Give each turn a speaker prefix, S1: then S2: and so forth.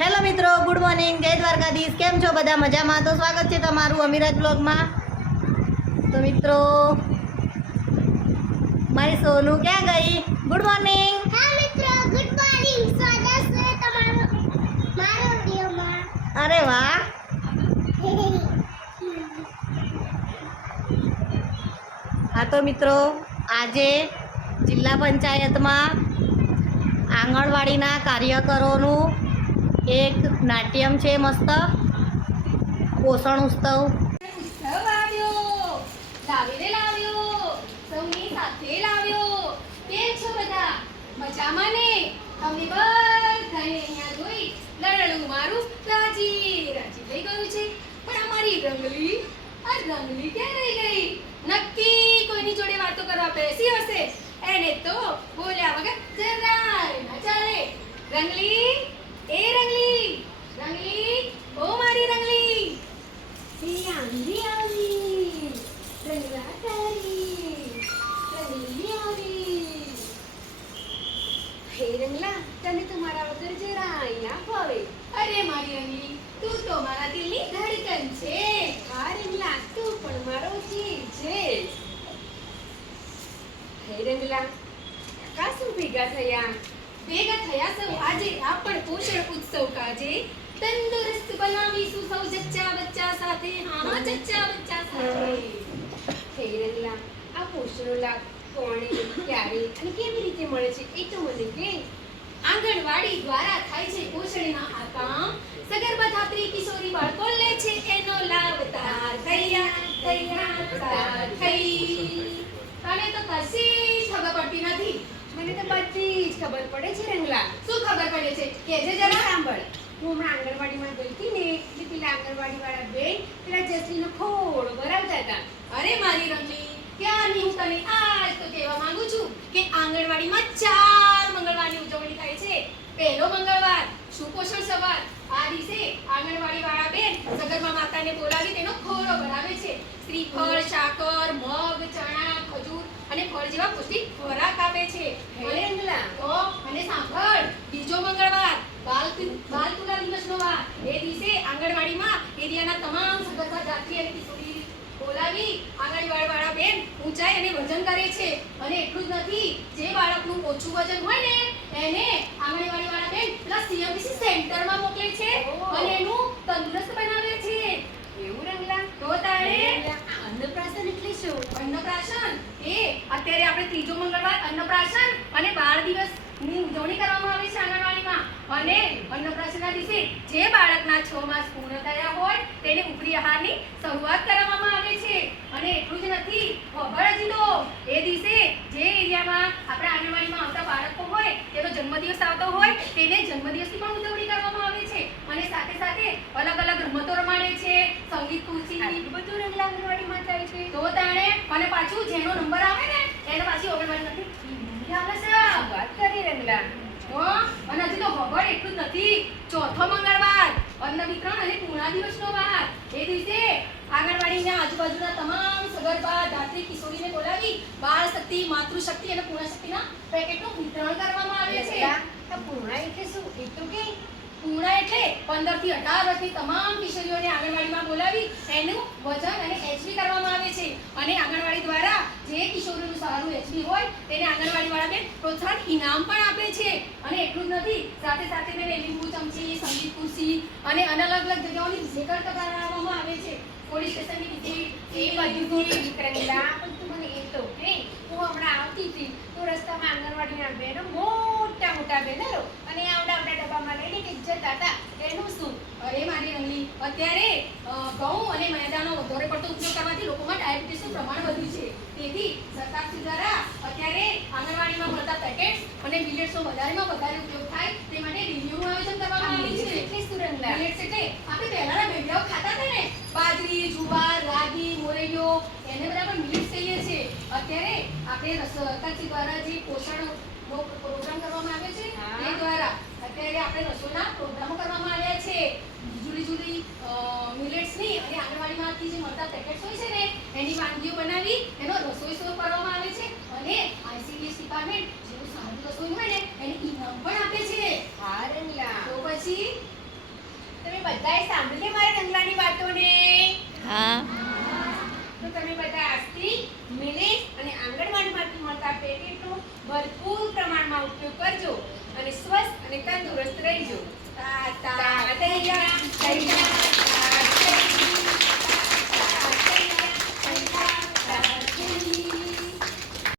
S1: Hello મિત્રો good morning જય દ્વારકાધીશ. કેમ છો બધા? મજામાં? તો સ્વાગત છે તમારું અમીરાજ બ્લોગમાં. તો મિત્રો મારી સોનું ક્યાં ગઈ? ગુડ મોર્નિંગ અરે વાહ. હા તો મિત્રો આજે જિલ્લા પંચાયતમાં આંગણવાડીના કાર્યકરોનું એક નાટ્યમ છે મસ્ત. પોષણ ઉત્સવ.
S2: મજામાં ને? અમે બધાને અહીંયા જોઈ લડડું મારું થઈ ગયું છે. પણ અમારી રંગલી, આ રંગલી ક્યાં રહી ગઈ? નક્કી કોઈની જોડે વાતો કરવા બેસી હશે? એને તો તને તો વગર જરા અહીંયા ફાવે અરે મારી રંગલી તું તો મારા દિલની ધડકન છે. હા રંગલા, તું પણ મારો જીવ છે. હે રંગલા કાકા ભેગા થયા? ભેગા થયા સૌ આજે આ પોષણ ઉત્સવ કાજે. તંદુરસ્ત બનાવીશું સૌ જચ્ચા બચ્ચા સાથે, હા હા જચ્ચા બચ્ચા સાથે. હે રંગલા, આ પોષણનો લાભ કોણે, ક્યારે અને કેવી રીતે મળે છે એ તો મને કે આંગણવાડી દ્વારા થાય છે પોષણના આ કામ સગર્ભા ધાત્રી કિશોરી બાળકો લે છે એનો લાભ. તાર તૈયાર તૈયાર તાર થઈ. તને તો કશી જ ખબર પડતી નથી.
S3: મને તો બધી જ ખબર પડે છે રંગલા.
S2: શું ખબર પડે છે? કે જે જરા
S3: સાંભળ. હું હમણાં આંગણવાડીમાં ગઈ હતી ને એટલે પેલા આંગણવાડી વાળા બેન પેલા જસલીનો ખોડ ભરાવતા હતા.
S2: અરે મારી રંગલી ક્યારની હું તને આજ તો કહેવા માંગુ છું કે આંગણવાડીમાં ચાર મંગળવારની ઉજવણી થાય છે પહેલો મંગળવાર સુપોષણ સવાર. આ દિવસે આંગણવાડી વાળા બેન સગર્ભા માતાને બોલાવી તેનો ખોરો ભરાવે છે. શ્રીફળ સાકર મગ ચણા ખજૂર અને ફળ જેવા પૌષ્ટિક ખોરાક આપે છે. અને સાંભળ બીજો મંગળવાર બાલ બાલ તુલા દિવસનો વાર. એ દિવસે આંગણવાડીમાં એરિયાના તમામ સગર્ભા જાતિ અને કિશોરી બોલાવી આંગણવાડી વાળા બેન ઊંચાઈ અને વજન કરે છે. અને એટલું જ નથી જે બાળકનું ઓછું વજન હોય ને એને આંગણવાડી વાળા બેન પેલા સીએમસી સેન્ટરમાં મોકલે છે અને એનું તંદુરસ્ત બનાવે છે.
S3: એવું રંગલા
S2: તો તારે
S3: અન્નપ્રાશન એટલે શું?
S2: અન્નપ્રાશન? એ અત્યારે આપણે ત્રીજો મંગળવાર અન્નપ્રાશન અને 12 દિવસની ઉજવણી કરવામાં આવે છે આંગણવાડીમાં. અને અન્નપ્રાશનના દિવસે જે બાળકના છ માસ પૂર્ણ થયા હોય તેને ઉપરી આહારની શરૂઆત કરવામાં આવે છે અને એટલું જ નથી ખબર હજી તો એ દિવસે જે એરિયામાં આપણા આંગણવાડીમાં આવતા બાળકો હોય તેનો જન્મદિવસ આવતો હોય તેને જન્મદિવસની પણ ઉજવણી કરવામાં આવે છે. અને સાથે સાથે અલગ અલગ રમતો રમાડે છે સંગીત ખુરશી
S3: બધું રંગલા આંગણવાડીમાં થાય છે.
S2: તો તાણે અને પાછું જેનો નંબર આવે ને એને પાછી ઓગણવાળી નથી. આવે છે.
S3: વાત કરી રંગલા?
S2: હો અને હજી તો ખબર એટલું જ નથી. ચોથો મંગળવાર અન્ન વિતરણ અને પૂર્ણા દિવસનો વાર. એ દિવસે આંગણવાડીના આજુબાજુના તમામ સગર્ભા ધાત્રી કિશોરીને બોલાવી બાળ શક્તિ માતૃશક્તિ અને પૂર્ણ શક્તિના પેકેટનું વિતરણ કરવામાં આવે છે
S3: રંગલા, આ પૂર્ણા એટલે શું એ તો કે
S2: પૂર્ણ 15 થી 18 વર્ષની તમામ કિશોરીઓને આંગણવાડીમાં બોલાવી એનું વજન અને એચબી કરવામાં આવે છે. અને આંગણવાડી દ્વારા જે કિશોરીનું સારું એચબી હોય તેને આંગણવાડીવાળા બેન પ્રોત્સાહન ઇનામ પણ આપે છે. અને એટલું જ નથી સાથે સાથે બેન લીંબુ ચમચી સંગીત ખુરશી અને અલગ અલગ જગ્યાઓની વિઝિટ કરાવવામાં આવે છે. પોલીસ સ્ટેશનની વિઝિટ
S3: એ બધું થોડી ઠીક પણ તું મને એ તો કે હું હમણાં આવતી હતી તો રસ્તામાં આંગણવાડીના બેનો મોટા મોટા બેનરો અને આવડા આવડા ડબ્બામાં લઈને કંઈક જતા હતા એનું શું?
S2: અરે મારી રંગલી અત્યારે ઘઉં અને મેદાનો વધારે પડતો ઉપયોગ કરવાથી લોકોમાં ડાયાબિટીસનું પ્રમાણ વધ્યું છે. તેથી સરકારશ્રી દ્વારા અત્યારે આંગણવાડીમાં મળતા પેકેટ્સ અને મિલેટ્સનો વધારેમાં વધારે ઉપયોગ થાય તે માટે રિન્યુનું આયોજન કરવામાં આવ્યું છે.
S3: એટલે શું રંગલા
S2: મિલેટ્સ એટલે આપણે પહેલાના ભેગડાઓ ખાતા હતા ને બાજરી જુવાર રાગી મોરૈયો એને બધા પણ મિલેટ્સ કહીએ છીએ. અત્યારે આપણે રસ- દ્વારા જે પોષણ પ્રોગ્રામ કરવામાં આવે છે. એ દ્વારા અત્યારે આપણે રસોઈના પ્રોગ્રામો કરવામાં આવ્યા છે. જુદી જુદી મિલેટ્સની અને આંગણવાડીમાંથી જે મળતા પેકેટ્સ હોય છે ને એની વાનગીઓ બનાવી એનો રસોઈ શો કરવામાં આવે છે. અને આઈસીડીએસ ડિપાર્ટમેન્ટ જેવું સારું રસોઈ હોય ને એને ઇનામ પણ આપે છે.
S3: હા રંગલા.
S2: તો પછી તમે
S3: બધાએ સાંભળી
S1: કહીજો
S3: તા તા તૈયા તૈયા